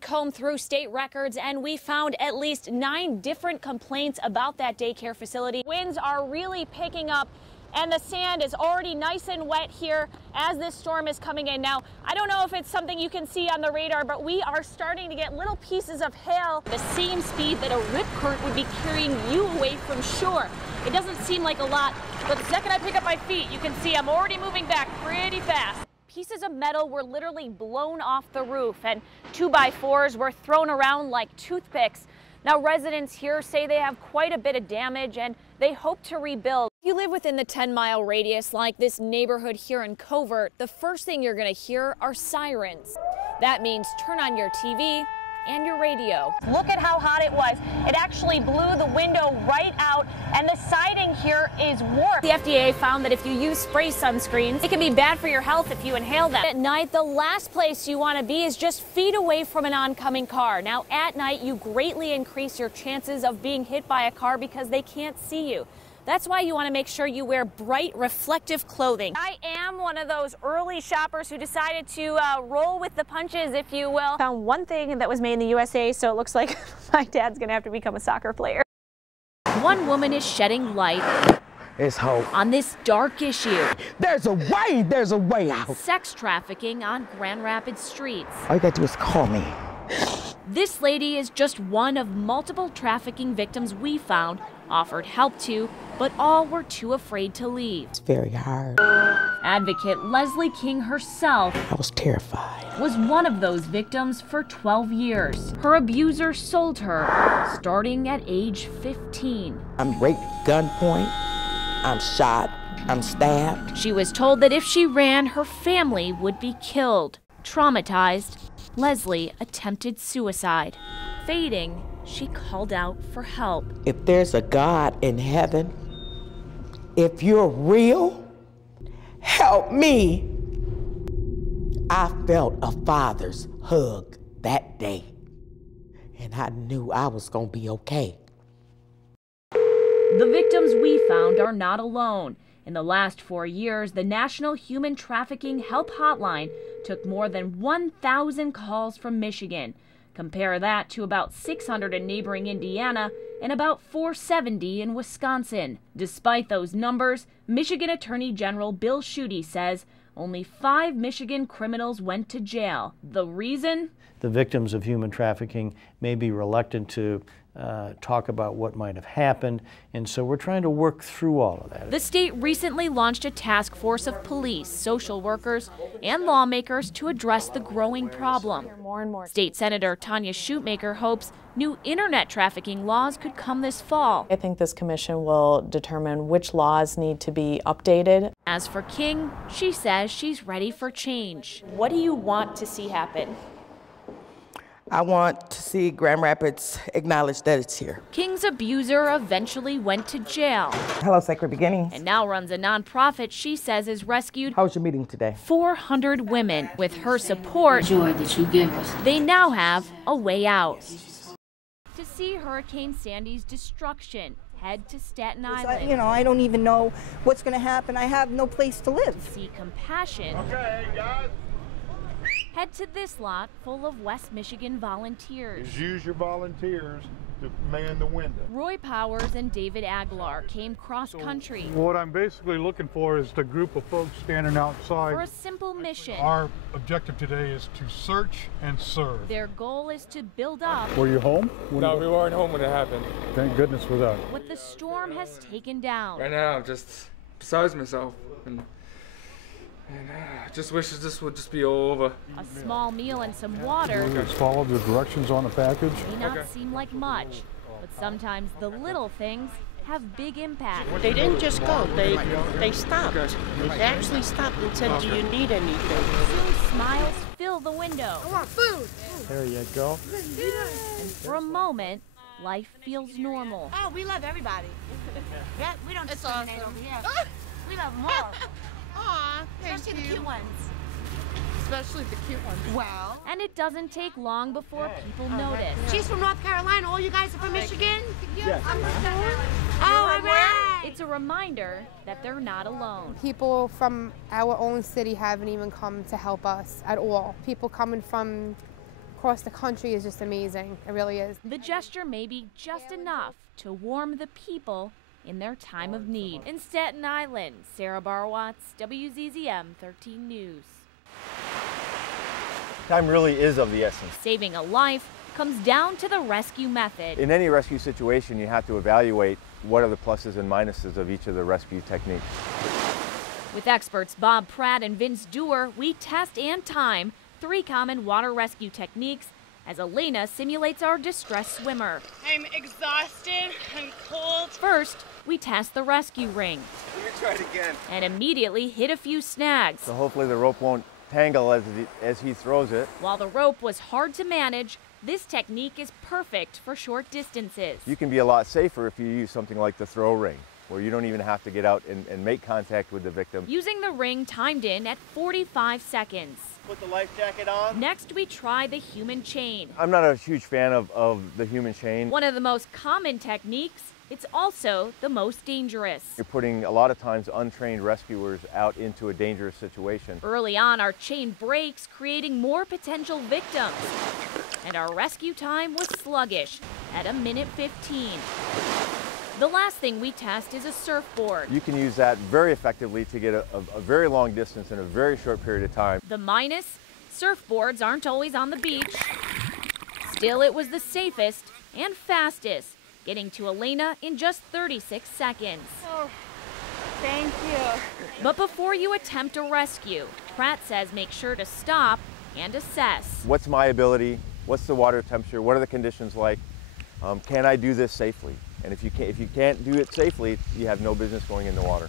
Combed through state records and we found at least 9 different complaints about that daycare facility. Winds are really picking up and the sand is already nice and wet here as this storm is coming in. Now, I don't know if it's something you can see on the radar, but we are starting to get little pieces of hail, the same speed that a rip current would be carrying you away from shore. It doesn't seem like a lot, but the second I pick up my feet, you can see I'm already moving back pretty fast. Pieces of metal were literally blown off the roof and 2x4s were thrown around like toothpicks. Now residents here say they have quite a bit of damage and they hope to rebuild. If you live within the 10-mile radius like this neighborhood here in Covert, the first thing you're going to hear are sirens. That means turn on your TV and your radio. Look at how hot it was. It actually blew the window right out and the siding here is warped. The FDA found that if you use spray sunscreens, it can be bad for your health if you inhale them. At night, the last place you want to be is just feet away from an oncoming car. Now, at night, you greatly increase your chances of being hit by a car because they can't see you. That's why you want to make sure you wear bright, reflective clothing. I am one of those early shoppers who decided to roll with the punches, if you will. Found one thing that was made in the USA, so it looks like my dad's going to have to become a soccer player. One woman is shedding light It's hope on this dark issue. There's a way out. Sex trafficking on Grand Rapids streets. All you gotta do is call me. This lady is just one of multiple trafficking victims we found, offered help to, but all were too afraid to leave. It's very hard. Advocate Leslie King herself I was terrified. was one of those victims for 12 years. Her abuser sold her, starting at age 15. I'm raped, gunpoint, I'm shot, I'm stabbed. She was told that if she ran, her family would be killed. Traumatized, Leslie attempted suicide. Fading, she called out for help. If there's a God in heaven, if you're real, help me. I felt a father's hug that day, and I knew I was gonna be okay. The victims we found are not alone. In the last 4 years, the National Human Trafficking Help Hotline took more than 1,000 calls from Michigan. Compare that to about 600 in neighboring Indiana and about 470 in Wisconsin. Despite those numbers, Michigan Attorney General Bill Schuette says only 5 Michigan criminals went to jail. The reason? The victims of human trafficking may be reluctant to talk about what might have happened, and so we're trying to work through all of that. The state recently launched a task force of police, social workers, and lawmakers to address the growing problem. State Senator Tanya Shoemaker hopes new internet trafficking laws could come this fall. I think this commission will determine which laws need to be updated. As for King, she says she's ready for change. What do you want to see happen? I want to see Grand Rapids acknowledge that it's here. King's abuser eventually went to jail. Hello, Sacred Beginnings. And now runs a nonprofit she says has rescued How was your meeting today? 400 women. With her support, Joy that you give us. they now have a way out. To see Hurricane Sandy's destruction, head to Staten Island. I don't even know what's going to happen. I have no place to live. See compassion. Okay, guys. Head to this lot full of West Michigan volunteers. Just use your volunteers to man the window. Roy Powers and David Aguilar came cross-country What I'm basically looking for is the group of folks standing outside. for a simple mission. Our objective today is to search and serve. Their goal is to build up Were you home? No, we weren't home when it happened. Thank goodness for that. what the storm has taken down. Right now, I'm just besides myself. And I just wish this would just be over. A small meal and some water Just follow the directions on the package. may not seem like much, but sometimes the little things have big impact. They didn't just go, they stopped. They actually stopped and said, do you need anything? Soon smiles fill the window. I want food. There you go. And for a moment, life feels normal. Oh, we love everybody. Yeah, we don't discriminate over here. We love them all. Aw, especially the cute ones. Especially the cute ones. Well. And it doesn't take long before people notice. She's from North Carolina. All you guys are from Michigan? Yes. Oh, all right. It's a reminder that they're not alone. People from our own city haven't even come to help us at all. People coming from across the country is just amazing. It really is. The gesture may be just enough to warm the people in their time of need. In Staten Island, Sarah Barwacz, WZZM 13 News. Time really is of the essence. Saving a life comes down to the rescue method. In any rescue situation, you have to evaluate what are the pluses and minuses of each of the rescue techniques. With experts Bob Pratt and Vince Dewar, we test and time 3 common water rescue techniques as Elena simulates our distressed swimmer. I'm exhausted, I'm cold. First, we test the rescue ring. Let me try it again. And immediately hit a few snags. So hopefully the rope won't tangle as he throws it. While the rope was hard to manage, this technique is perfect for short distances. You can be a lot safer if you use something like the throw ring, where you don't even have to get out and make contact with the victim. Using the ring timed in at 45 seconds. Put the life jacket on. Next, we try the human chain. I'm not a huge fan of the human chain. One of the most common techniques, it's also the most dangerous. You're putting a lot of times untrained rescuers out into a dangerous situation. Early on, our chain breaks, creating more potential victims. And our rescue time was sluggish at 1:15. The last thing we test is a surfboard. You can use that very effectively to get a very long distance in a very short period of time. The minus, surfboards aren't always on the beach. Still, it was the safest and fastest, getting to Elena in just 36 seconds. Oh, thank you. But before you attempt a rescue, Pratt says make sure to stop and assess. What's my ability? What's the water temperature? What are the conditions like? Can I do this safely? And if you can't do it safely, you have no business going in the water.